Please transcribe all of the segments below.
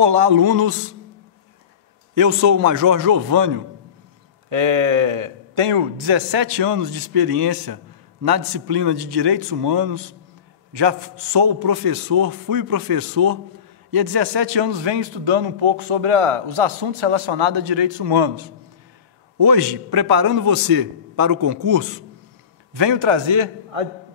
Olá, alunos. Eu sou o Major Jovânio. Tenho 17 anos de experiência na disciplina de Direitos Humanos. Já sou professor, fui professor e há 17 anos venho estudando um pouco sobre os assuntos relacionados a direitos humanos. Hoje, preparando você para o concurso, venho trazer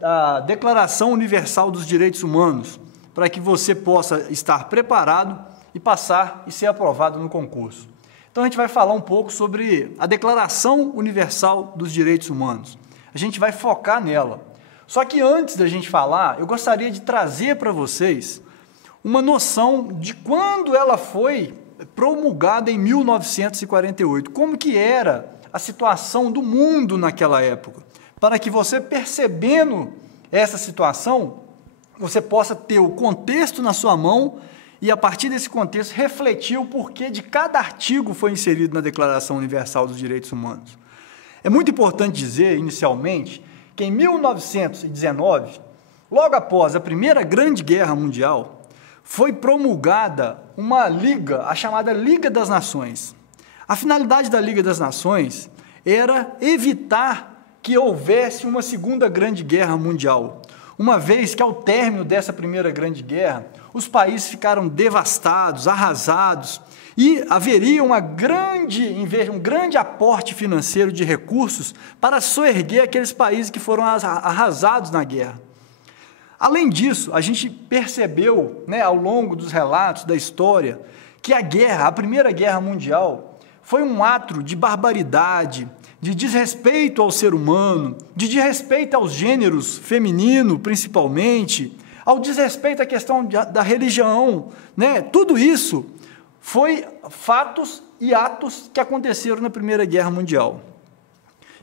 a Declaração Universal dos Direitos Humanos para que você possa estar preparado e passar e ser aprovado no concurso. Então, a gente vai falar um pouco sobre a Declaração Universal dos Direitos Humanos. A gente vai focar nela. Só que antes da gente falar, eu gostaria de trazer para vocês uma noção de quando ela foi promulgada em 1948, como que era a situação do mundo naquela época, para que você, percebendo essa situação, você possa ter o contexto na sua mão e, a partir desse contexto, refletir o porquê de cada artigo foi inserido na Declaração Universal dos Direitos Humanos. É muito importante dizer, inicialmente, que em 1919, logo após a Primeira Grande Guerra Mundial, foi promulgada uma liga, a chamada Liga das Nações. A finalidade da Liga das Nações era evitar que houvesse uma Segunda Grande Guerra Mundial, uma vez que, ao término dessa Primeira Grande Guerra, os países ficaram devastados, arrasados, e haveria um grande aporte financeiro de recursos para soerguer aqueles países que foram arrasados na guerra. Além disso, a gente percebeu, ao longo dos relatos da história, que a Primeira Guerra Mundial, foi um ato de barbaridade, de desrespeito ao ser humano, de desrespeito aos gêneros feminino, principalmente, ao desrespeito à questão da religião, Tudo isso foi fatos e atos que aconteceram na Primeira Guerra Mundial.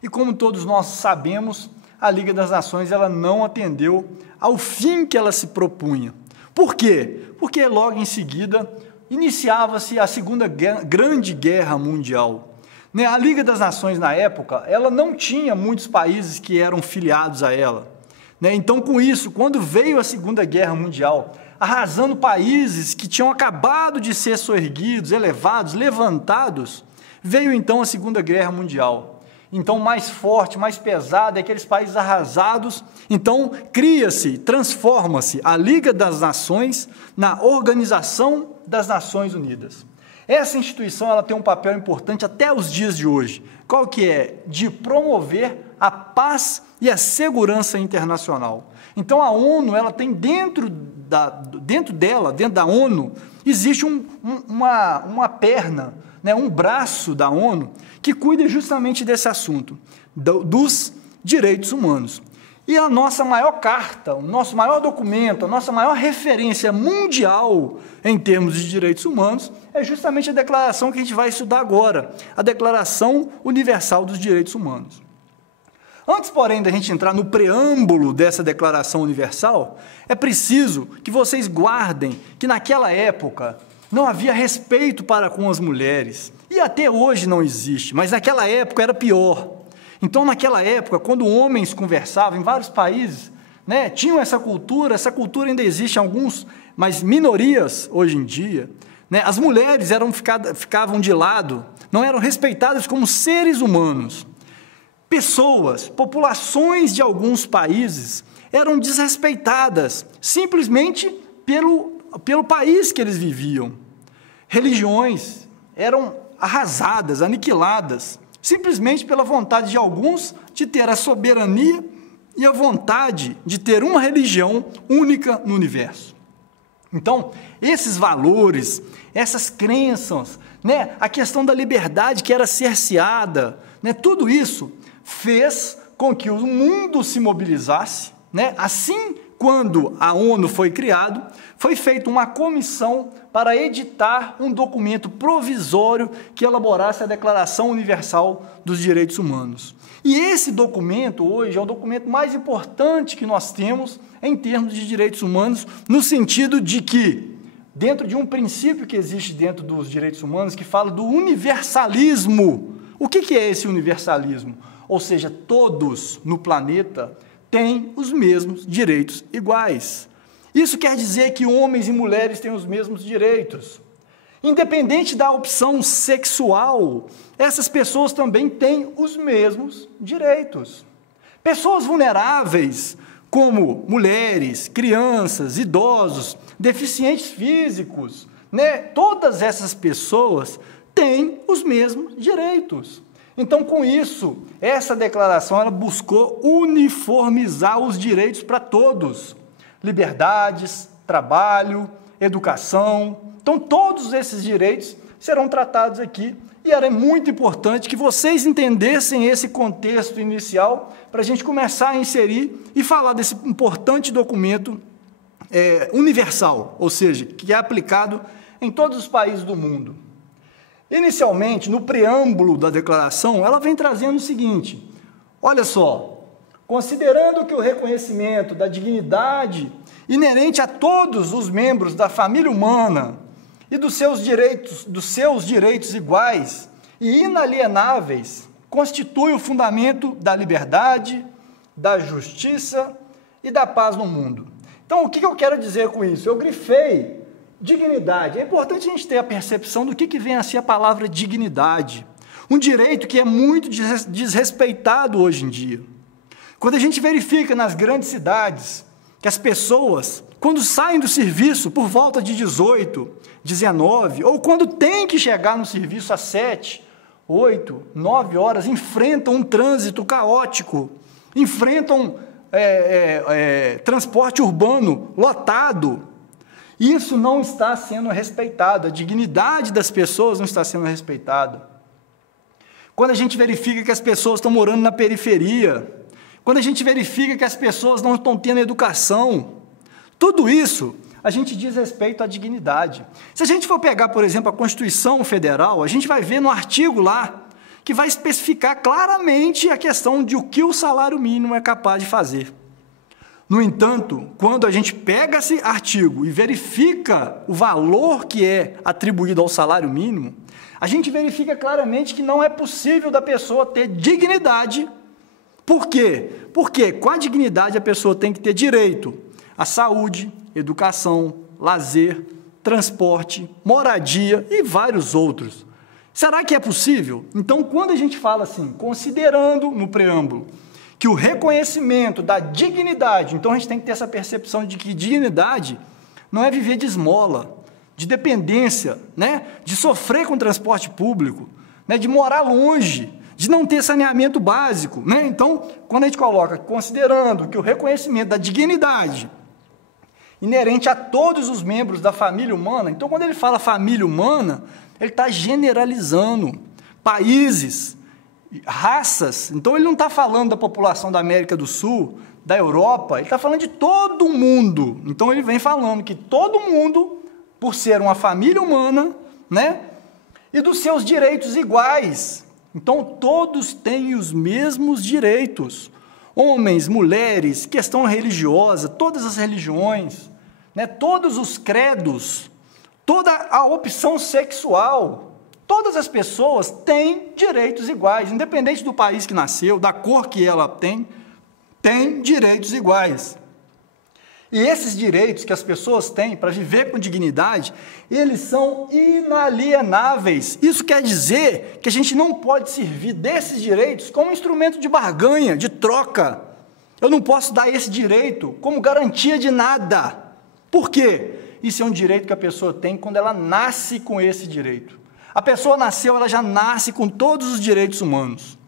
E como todos nós sabemos, a Liga das Nações ela não atendeu ao fim que ela se propunha. Por quê? Porque logo em seguida iniciava-se a Segunda Grande Guerra Mundial. A Liga das Nações, na época, ela não tinha muitos países que eram filiados a ela. Então, com isso, quando veio a Segunda Guerra Mundial, arrasando países que tinham acabado de ser soerguidos, elevados, levantados, veio então a Segunda Guerra Mundial. Então, mais forte, mais pesada, aqueles países arrasados. Então, cria-se, transforma-se a Liga das Nações na Organização das Nações Unidas. Essa instituição ela tem um papel importante até os dias de hoje. Qual que é? De promover a paz e a segurança internacional. Então, a ONU ela tem dentro da ONU, existe uma perna, um braço da ONU que cuida justamente desse assunto, dos direitos humanos. E a nossa maior carta, o nosso maior documento, a nossa maior referência mundial em termos de direitos humanos é justamente a declaração que a gente vai estudar agora, a Declaração Universal dos Direitos Humanos. Antes, porém, da gente entrar no preâmbulo dessa Declaração Universal, é preciso que vocês guardem que naquela época não havia respeito para com as mulheres, e até hoje não existe, mas naquela época era pior. Então, naquela época, quando homens conversavam em vários países, tinham essa cultura ainda existe em alguns, mas minorias hoje em dia, as mulheres ficavam de lado, não eram respeitadas como seres humanos. Populações de alguns países eram desrespeitadas, simplesmente pelo país que eles viviam. Religiões eram arrasadas, aniquiladas, simplesmente pela vontade de alguns de ter a soberania e a vontade de ter uma religião única no universo. Então, esses valores, essas crenças, a questão da liberdade que era cerceada, tudo isso fez com que o mundo se mobilizasse. Assim, quando a ONU foi criada, foi feita uma comissão para editar um documento provisório que elaborasse a Declaração Universal dos Direitos Humanos. E esse documento, hoje, é o documento mais importante que nós temos em termos de direitos humanos, no sentido de que, dentro de um princípio que existe dentro dos direitos humanos, que fala do universalismo. O que é esse universalismo? Ou seja, todos no planeta têm os mesmos direitos iguais. Isso quer dizer que homens e mulheres têm os mesmos direitos. Independente da opção sexual, essas pessoas também têm os mesmos direitos. Pessoas vulneráveis, como mulheres, crianças, idosos, deficientes físicos, né? Todas essas pessoas têm os mesmos direitos. Então, com isso, essa declaração ela buscou uniformizar os direitos para todos. Liberdades, trabalho, educação. Então, todos esses direitos serão tratados aqui. E era muito importante que vocês entendessem esse contexto inicial para a gente começar a inserir e falar desse importante documento universal, ou seja, que é aplicado em todos os países do mundo. Inicialmente, no preâmbulo da declaração, ela vem trazendo o seguinte: olha só, considerando que o reconhecimento da dignidade inerente a todos os membros da família humana e dos seus direitos iguais e inalienáveis constitui o fundamento da liberdade, da justiça e da paz no mundo. Então, o que eu quero dizer com isso? Eu grifei dignidade. É importante a gente ter a percepção do que vem a ser a palavra dignidade. Um direito que é muito desrespeitado hoje em dia. Quando a gente verifica nas grandes cidades que as pessoas, quando saem do serviço por volta de 18, 19, ou quando tem que chegar no serviço às 7, 8, 9 horas, enfrentam um trânsito caótico, enfrentam transporte urbano lotado. Isso não está sendo respeitado, a dignidade das pessoas não está sendo respeitada. Quando a gente verifica que as pessoas estão morando na periferia, quando a gente verifica que as pessoas não estão tendo educação, tudo isso a gente diz respeito à dignidade. Se a gente for pegar, por exemplo, a Constituição Federal, a gente vai ver no artigo lá, que vai especificar claramente a questão de o que o salário mínimo é capaz de fazer. No entanto, quando a gente pega esse artigo e verifica o valor que é atribuído ao salário mínimo, a gente verifica claramente que não é possível da pessoa ter dignidade. Por quê? Porque com a dignidade a pessoa tem que ter direito à saúde, educação, lazer, transporte, moradia e vários outros. Será que é possível? Então, quando a gente fala assim, considerando no preâmbulo que o reconhecimento da dignidade, então a gente tem que ter essa percepção de que dignidade não é viver de esmola, de dependência, né? De sofrer com transporte público, né? De morar longe, de não ter saneamento básico, né? Então, quando a gente coloca, considerando que o reconhecimento da dignidade inerente a todos os membros da família humana, então quando ele fala família humana, ele está generalizando países, raças. Então ele não está falando da população da América do Sul, da Europa, ele está falando de todo mundo. Então ele vem falando que todo mundo, por ser uma família humana, né, e dos seus direitos iguais. Então todos têm os mesmos direitos. Homens, mulheres, questão religiosa, todas as religiões, né, todos os credos, toda a opção sexual. Todas as pessoas têm direitos iguais, independente do país que nasceu, da cor que ela tem direitos iguais. E esses direitos que as pessoas têm para viver com dignidade, eles são inalienáveis. Isso quer dizer que a gente não pode servir desses direitos como instrumento de barganha, de troca. Eu não posso dar esse direito como garantia de nada. Por quê? Isso é um direito que a pessoa tem quando ela nasce com esse direito. A pessoa nasceu, ela já nasce com todos os direitos humanos.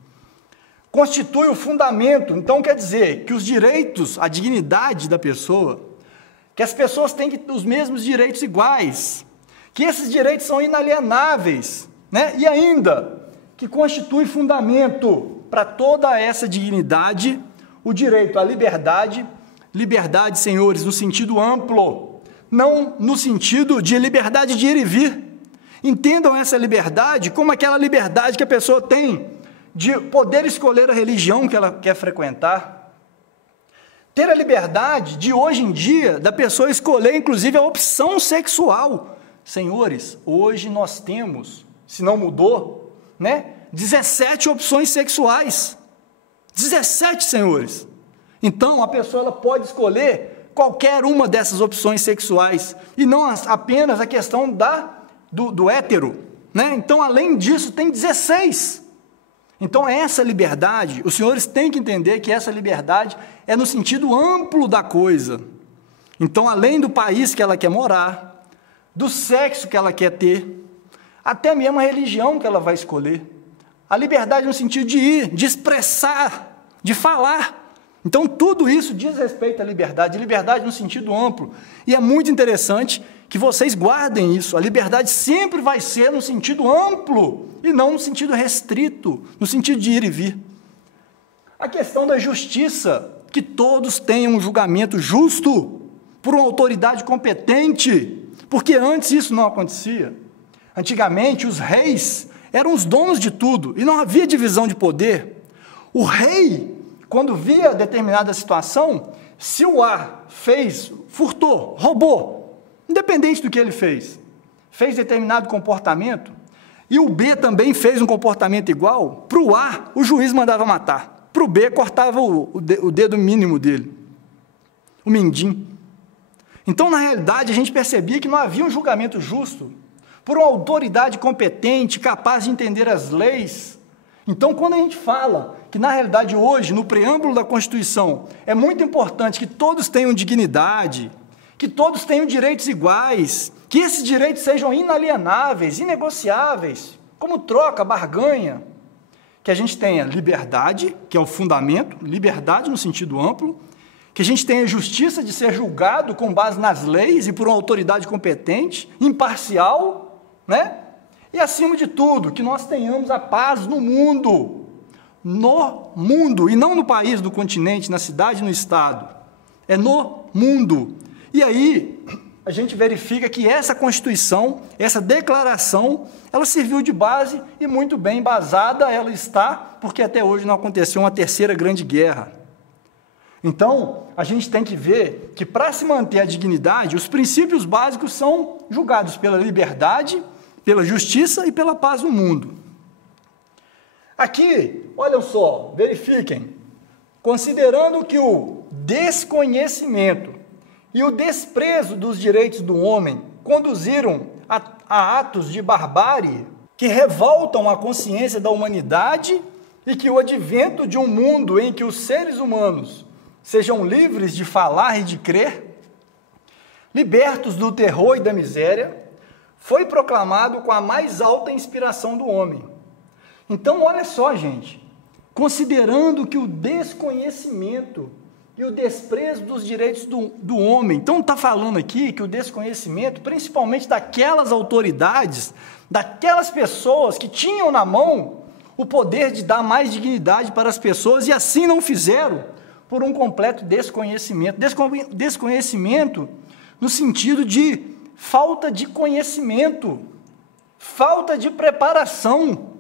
Constitui o fundamento, então quer dizer que os direitos, a dignidade da pessoa, que as pessoas têm os mesmos direitos iguais, que esses direitos são inalienáveis, né? E ainda, que constitui fundamento para toda essa dignidade, o direito à liberdade, liberdade, senhores, no sentido amplo, não no sentido de liberdade de ir e vir. Entendam essa liberdade como aquela liberdade que a pessoa tem de poder escolher a religião que ela quer frequentar. Ter a liberdade de, hoje em dia, da pessoa escolher, inclusive, a opção sexual. Senhores, hoje nós temos, se não mudou, né, 17 opções sexuais. 17, senhores. Então, a pessoa ela pode escolher qualquer uma dessas opções sexuais, e não apenas a questão da do hétero, né? Então, além disso, tem 16. Então, essa liberdade, os senhores têm que entender que essa liberdade é no sentido amplo da coisa. Então, além do país que ela quer morar, do sexo que ela quer ter, até mesmo a religião que ela vai escolher. A liberdade no sentido de ir, de expressar, de falar. Então, tudo isso diz respeito à liberdade no sentido amplo. E é muito interessante que vocês guardem isso. A liberdade sempre vai ser no sentido amplo e não no sentido restrito, no sentido de ir e vir. A questão da justiça, que todos tenham um julgamento justo por uma autoridade competente, porque antes isso não acontecia. Antigamente, os reis eram os donos de tudo e não havia divisão de poder. O rei, quando via determinada situação, se o A fez, furtou, roubou, independente do que ele fez determinado comportamento, e o B também fez um comportamento igual, para o A, o juiz mandava matar, para o B, cortava o dedo mínimo dele, o mindinho. Então, na realidade, a gente percebia que não havia um julgamento justo por uma autoridade competente, capaz de entender as leis. Então, quando a gente fala que, na realidade, hoje, no preâmbulo da Constituição, é muito importante que todos tenham dignidade, que todos tenham direitos iguais, que esses direitos sejam inalienáveis, inegociáveis, como troca, barganha, que a gente tenha liberdade, que é o fundamento, liberdade no sentido amplo, que a gente tenha justiça de ser julgado com base nas leis e por uma autoridade competente, imparcial, né? E, acima de tudo, que nós tenhamos a paz no mundo, e não no país, no continente, na cidade, no estado, é no mundo. E aí, a gente verifica que essa Constituição, essa declaração, ela serviu de base e muito bem embasada ela está, porque até hoje não aconteceu uma terceira grande guerra. Então, a gente tem que ver que, para se manter a dignidade, os princípios básicos são julgados pela liberdade, pela justiça e pela paz no mundo. Aqui, olhem só, verifiquem, considerando que o desconhecimento e o desprezo dos direitos do homem conduziram a atos de barbárie que revoltam a consciência da humanidade e que o advento de um mundo em que os seres humanos sejam livres de falar e de crer, libertos do terror e da miséria, foi proclamado com a mais alta inspiração do homem. Então, olha só, gente, considerando que o desconhecimento e o desprezo dos direitos do homem, então está falando aqui que o desconhecimento, principalmente daquelas autoridades, daquelas pessoas que tinham na mão o poder de dar mais dignidade para as pessoas e assim não fizeram, por um completo desconhecimento. Desconhecimento no sentido de falta de conhecimento, falta de preparação,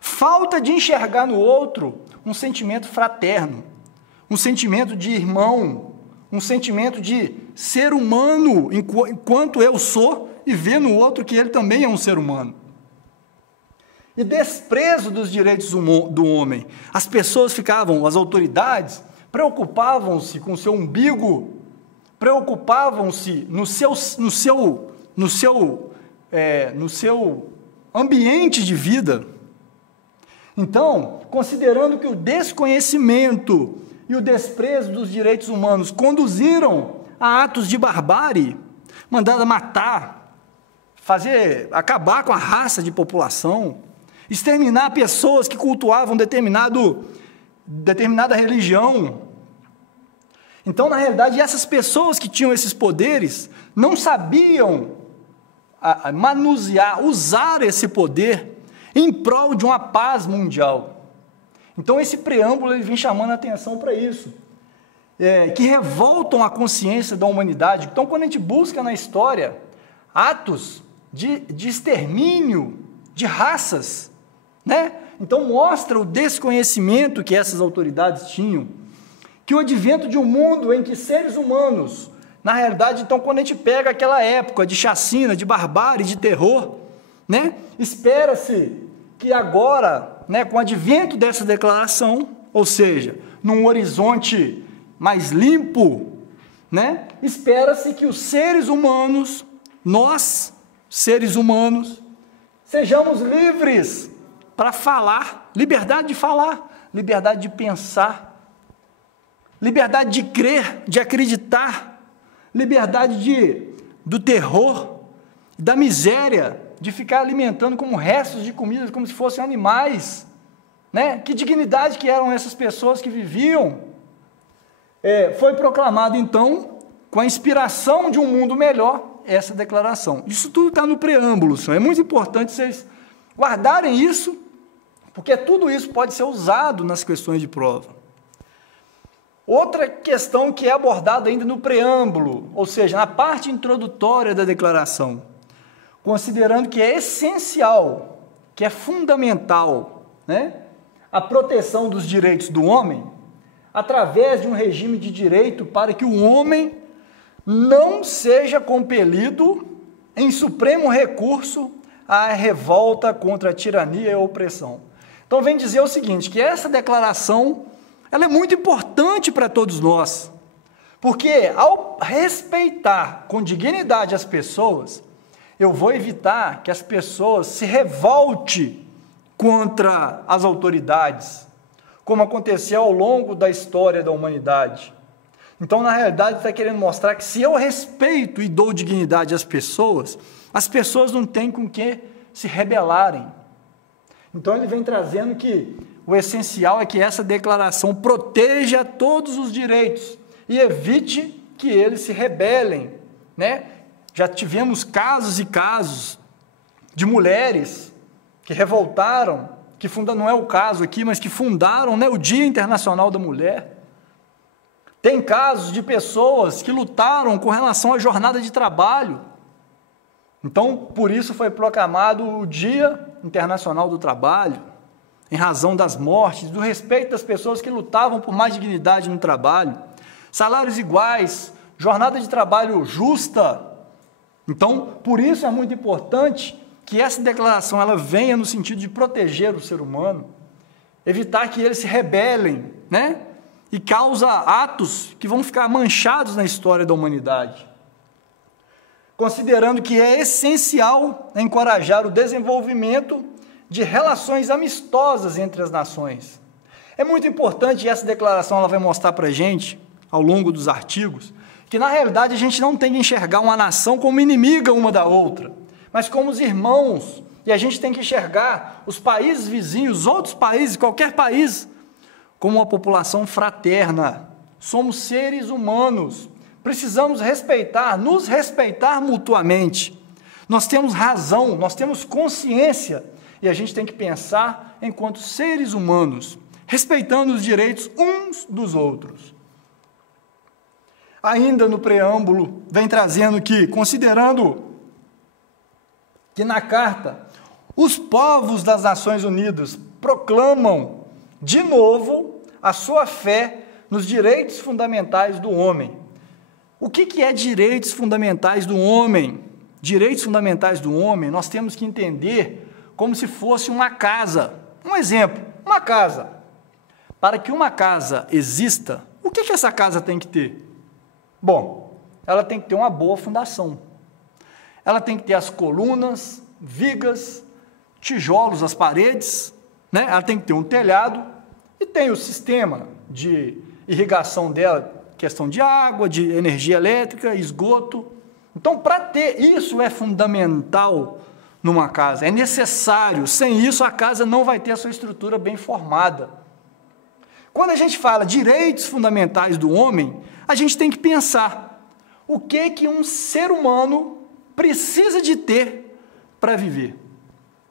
falta de enxergar no outro um sentimento fraterno, um sentimento de irmão, um sentimento de ser humano, enquanto eu sou, e ver no outro que ele também é um ser humano. E desprezo dos direitos do homem. As pessoas ficavam, as autoridades, preocupavam-se com o seu umbigo, preocupavam-se no seu ambiente de vida. Então, considerando que o desconhecimento e o desprezo dos direitos humanos conduziram a atos de barbárie, mandando matar, acabar com a raça de população, exterminar pessoas que cultuavam determinada religião. Então, na realidade, essas pessoas que tinham esses poderes não sabiam manusear, usar esse poder em prol de uma paz mundial. Então, esse preâmbulo ele vem chamando a atenção para isso, que revoltam a consciência da humanidade. Então, quando a gente busca na história atos de extermínio de raças, né? Então, mostra o desconhecimento que essas autoridades tinham, que o advento de um mundo em que seres humanos, na realidade, então, quando a gente pega aquela época de chacina, de barbárie, de terror, né? Espera-se que agora, né, com o advento dessa declaração, ou seja, num horizonte mais limpo, né, espera-se que os seres humanos, nós, seres humanos, sejamos livres para falar, liberdade de falar, liberdade de pensar, liberdade de crer, de acreditar, liberdade do terror, da miséria, de ficar alimentando como restos de comida, como se fossem animais, né? Que dignidade que eram essas pessoas que viviam. Foi proclamado então, com a inspiração de um mundo melhor, essa declaração. Isso tudo está no preâmbulo, senhor. É muito importante vocês guardarem isso, porque tudo isso pode ser usado nas questões de prova. Outra questão que é abordada ainda no preâmbulo, ou seja, na parte introdutória da declaração, considerando que é essencial, que é fundamental, né, a proteção dos direitos do homem, através de um regime de direito para que o homem não seja compelido, em supremo recurso, à revolta contra a tirania e a opressão. Então, vem dizer o seguinte, que essa declaração, ela é muito importante para todos nós, porque ao respeitar com dignidade as pessoas, eu vou evitar que as pessoas se revoltem contra as autoridades, como aconteceu ao longo da história da humanidade. Então, na realidade, está querendo mostrar que se eu respeito e dou dignidade às pessoas não têm com que se rebelarem. Então, ele vem trazendo que o essencial é que essa declaração proteja todos os direitos e evite que eles se rebelem, né? Já tivemos casos e casos de mulheres que revoltaram, não é o caso aqui, mas que fundaram, né, o Dia Internacional da Mulher. Tem casos de pessoas que lutaram com relação à jornada de trabalho. Então, por isso foi proclamado o Dia Internacional do Trabalho, em razão das mortes, do respeito das pessoas que lutavam por mais dignidade no trabalho, salários iguais, jornada de trabalho justa. Então, por isso é muito importante que essa declaração ela venha no sentido de proteger o ser humano, evitar que eles se rebelem, né? E causa atos que vão ficar manchados na história da humanidade. Considerando que é essencial encorajar o desenvolvimento de relações amistosas entre as nações. É muito importante, e essa declaração ela vai mostrar para a gente, ao longo dos artigos, que na realidade a gente não tem que enxergar uma nação como inimiga uma da outra, mas como os irmãos, e a gente tem que enxergar os países vizinhos, outros países, qualquer país, como uma população fraterna. Somos seres humanos, precisamos nos respeitar mutuamente. Nós temos razão, nós temos consciência, e a gente tem que pensar enquanto seres humanos, respeitando os direitos uns dos outros. Ainda no preâmbulo, vem trazendo que, considerando que na carta, os povos das Nações Unidas proclamam de novo a sua fé nos direitos fundamentais do homem. O que é direitos fundamentais do homem? Direitos fundamentais do homem, nós temos que entender como se fosse uma casa. Um exemplo, uma casa. Para que uma casa exista, o que essa casa tem que ter? Bom, ela tem que ter uma boa fundação. Ela tem que ter as colunas, vigas, tijolos, as paredes, né? Ela tem que ter um telhado e tem o sistema de irrigação dela, questão de água, de energia elétrica, esgoto. Então, para ter isso é fundamental numa casa, é necessário. Sem isso, a casa não vai ter a sua estrutura bem formada. Quando a gente fala direitos fundamentais do homem, a gente tem que pensar o que um ser humano precisa de ter para viver.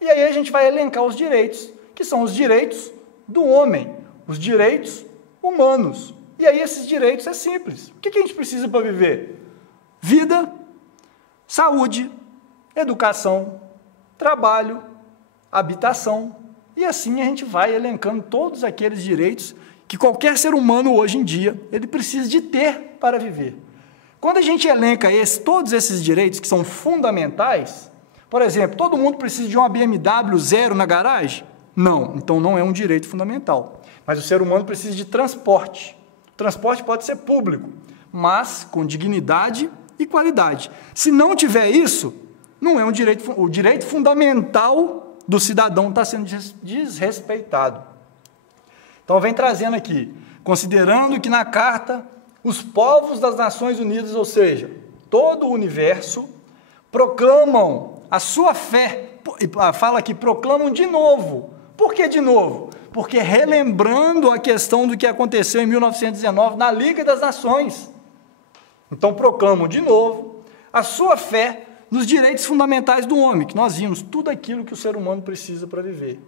E aí a gente vai elencar os direitos, que são os direitos do homem, os direitos humanos. E aí esses direitos é simples. O que a gente precisa para viver? Vida, saúde, educação, trabalho, habitação. E assim a gente vai elencando todos aqueles direitos que qualquer ser humano hoje em dia ele precisa de ter para viver. Quando a gente elenca todos esses direitos que são fundamentais, por exemplo, todo mundo precisa de uma BMW 0 na garagem? Não, então não é um direito fundamental. Mas o ser humano precisa de transporte. O transporte pode ser público, mas com dignidade e qualidade. Se não tiver isso, não é o direito fundamental do cidadão está sendo desrespeitado. Então, vem trazendo aqui, considerando que na Carta, os povos das Nações Unidas, ou seja, todo o universo, proclamam a sua fé, fala aqui, proclamam de novo. Por que de novo? Porque relembrando a questão do que aconteceu em 1919 na Liga das Nações. Então, proclamam de novo a sua fé nos direitos fundamentais do homem, que nós vimos tudo aquilo que o ser humano precisa para viver.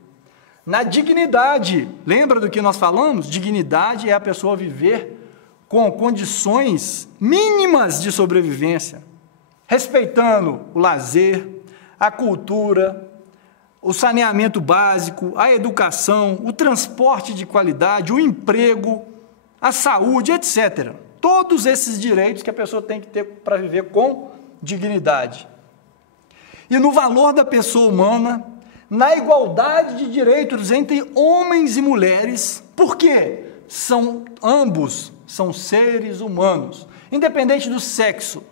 Na dignidade, lembra do que nós falamos? Dignidade é a pessoa viver com condições mínimas de sobrevivência, respeitando o lazer, a cultura, o saneamento básico, a educação, o transporte de qualidade, o emprego, a saúde, etc. Todos esses direitos que a pessoa tem que ter para viver com dignidade. E no valor da pessoa humana, na igualdade de direitos entre homens e mulheres, porque ambos são seres humanos, independente do sexo,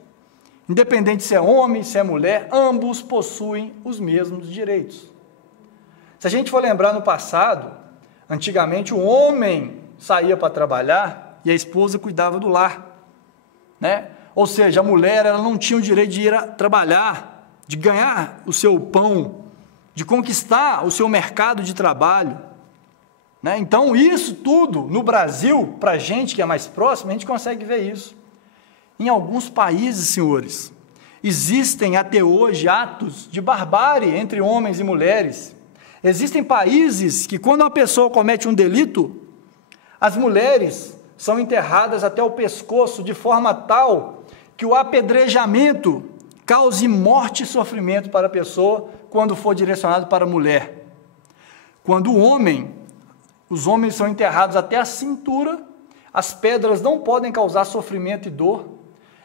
independente se é homem, se é mulher, ambos possuem os mesmos direitos. Se a gente for lembrar no passado, antigamente o homem saía para trabalhar e a esposa cuidava do lar, né? Ou seja, a mulher ela não tinha o direito de ir trabalhar, de ganhar o seu pão, de conquistar o seu mercado de trabalho, né? Então, isso tudo no Brasil, para a gente que é mais próximo, a gente consegue ver isso. Em alguns países, senhores, existem até hoje atos de barbárie entre homens e mulheres. Existem países que, quando uma pessoa comete um delito, as mulheres são enterradas até o pescoço de forma tal que o apedrejamento cause morte e sofrimento para a pessoa quando for direcionado para a mulher. Quando os homens são enterrados até a cintura, as pedras não podem causar sofrimento e dor,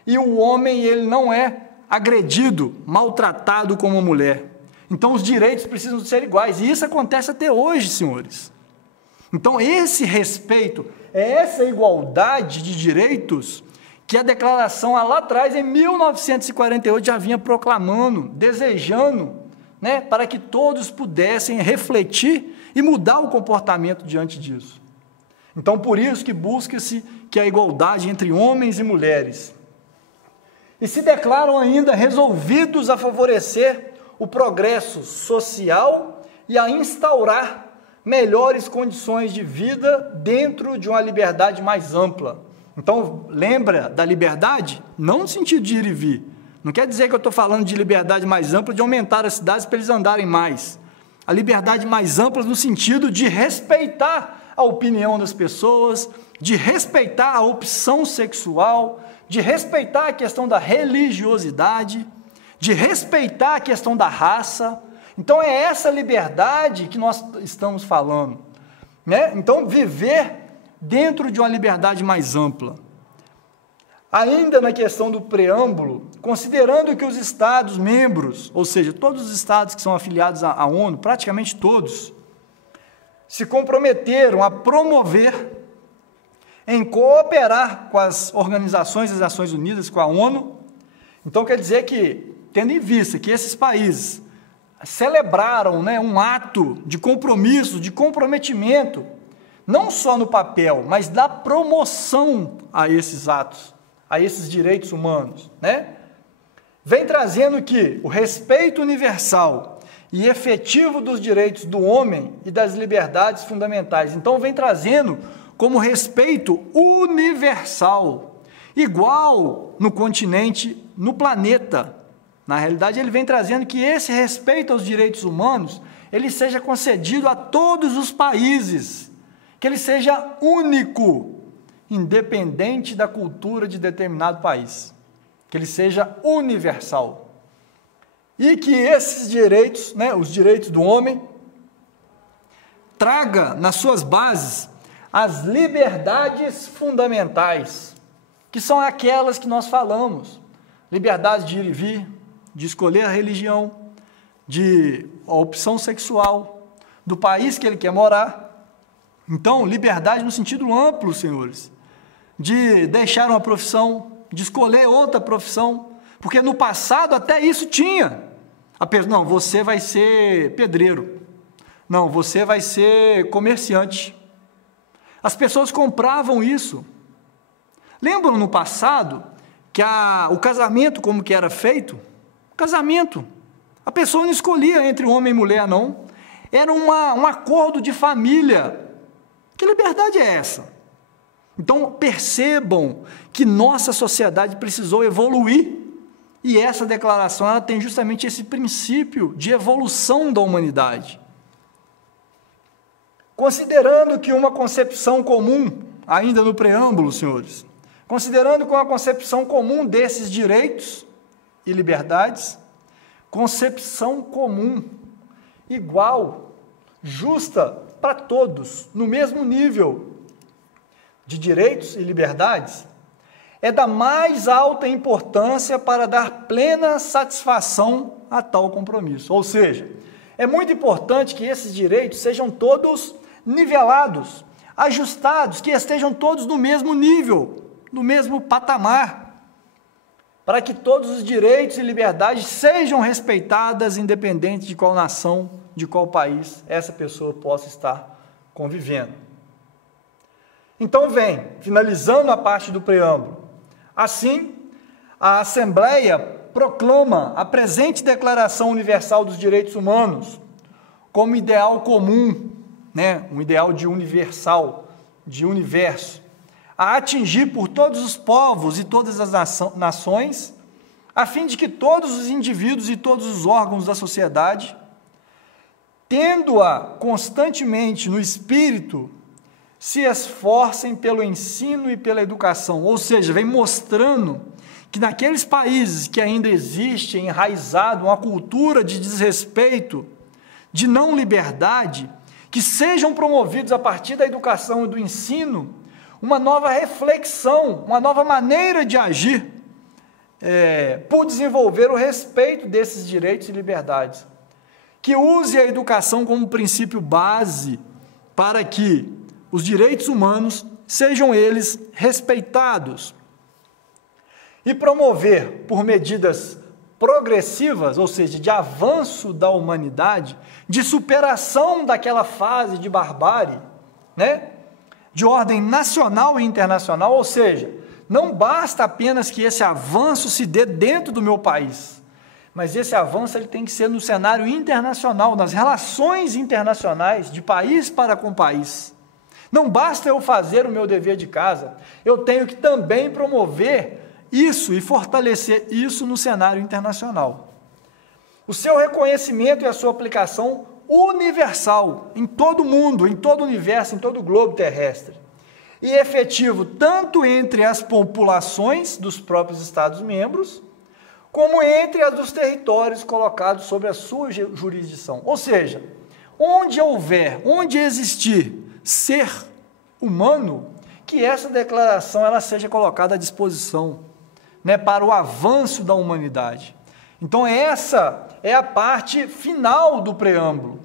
e o homem ele não é agredido, maltratado como a mulher. Então, os direitos precisam ser iguais, e isso acontece até hoje, senhores. Então, esse respeito, essa igualdade de direitos que a declaração lá atrás, em 1948, já vinha proclamando, desejando, né, para que todos pudessem refletir e mudar o comportamento diante disso. Então, por isso que busca-se que a igualdade entre homens e mulheres. E se declaram ainda resolvidos a favorecer o progresso social e a instaurar melhores condições de vida dentro de uma liberdade mais ampla. Então, lembra da liberdade? Não no sentido de ir e vir. Não quer dizer que eu estou falando de liberdade mais ampla, de aumentar as cidades para eles andarem mais. A liberdade mais ampla no sentido de respeitar a opinião das pessoas, de respeitar a opção sexual, de respeitar a questão da religiosidade, de respeitar a questão da raça. Então, é essa liberdade que nós estamos falando, né? Então, viver dentro de uma liberdade mais ampla. Ainda na questão do preâmbulo, considerando que os Estados membros, ou seja, todos os Estados que são afiliados à ONU, praticamente todos, se comprometeram a promover, em cooperar com as organizações das Nações Unidas, com a ONU. Então, quer dizer que, tendo em vista que esses países celebraram, né, um ato de compromisso, de comprometimento, não só no papel, mas da promoção a esses atos, a esses direitos humanos, né? Vem trazendo que o respeito universal e efetivo dos direitos do homem e das liberdades fundamentais. Então, vem trazendo como respeito universal, igual no continente, no planeta. Na realidade, ele vem trazendo que esse respeito aos direitos humanos, ele seja concedido a todos os países, que ele seja único, independente da cultura de determinado país, que ele seja universal. E que esses direitos, né, os direitos do homem, traga nas suas bases as liberdades fundamentais, que são aquelas que nós falamos, liberdade de ir e vir, de escolher a religião, de a opção sexual, do país que ele quer morar. Então, liberdade no sentido amplo, senhores, de deixar uma profissão, de escolher outra profissão, porque no passado até isso tinha. Não, você vai ser pedreiro. Não, você vai ser comerciante. As pessoas compravam isso. Lembram no passado que o casamento como que era feito? Casamento. A pessoa não escolhia entre homem e mulher, não. Era um acordo de família. Que liberdade é essa? Então, percebam que nossa sociedade precisou evoluir. E essa declaração ela tem justamente esse princípio de evolução da humanidade. Considerando que uma concepção comum, ainda no preâmbulo, senhores, considerando que uma concepção comum desses direitos e liberdades, concepção comum, igual, justa para todos, no mesmo nível de direitos e liberdades, é da mais alta importância para dar plena satisfação a tal compromisso. Ou seja, é muito importante que esses direitos sejam todos nivelados, ajustados, que estejam todos no mesmo nível, no mesmo patamar, para que todos os direitos e liberdades sejam respeitadas, independente de qual nação, de qual país essa pessoa possa estar convivendo. Então finalizando a parte do preâmbulo, assim, a Assembleia proclama a presente Declaração Universal dos Direitos Humanos como ideal comum, um ideal de universal, de universo, a atingir por todos os povos e todas as nações, a fim de que todos os indivíduos e todos os órgãos da sociedade, tendo-a constantemente no espírito, se esforcem pelo ensino e pela educação. Ou seja, vem mostrando que naqueles países que ainda existe enraizado uma cultura de desrespeito, de não liberdade, que sejam promovidos a partir da educação e do ensino, uma nova reflexão, uma nova maneira de agir, por desenvolver o respeito desses direitos e liberdades, que use a educação como princípio base para que os direitos humanos sejam eles respeitados, e promover por medidas progressivas, ou seja, de avanço da humanidade, de superação daquela fase de barbárie, de ordem nacional e internacional, ou seja, não basta apenas que esse avanço se dê dentro do meu país, mas esse avanço ele tem que ser no cenário internacional, nas relações internacionais, de país para com país. Não basta eu fazer o meu dever de casa, eu tenho que também promover isso e fortalecer isso no cenário internacional. O seu reconhecimento e a sua aplicação universal em todo o mundo, em todo o universo, em todo o globo terrestre, e efetivo tanto entre as populações dos próprios Estados-membros, como entre as dos territórios colocados sob a sua jurisdição. Ou seja, onde existir ser humano, que essa declaração ela seja colocada à disposição, para o avanço da humanidade. Então essa é a parte final do preâmbulo.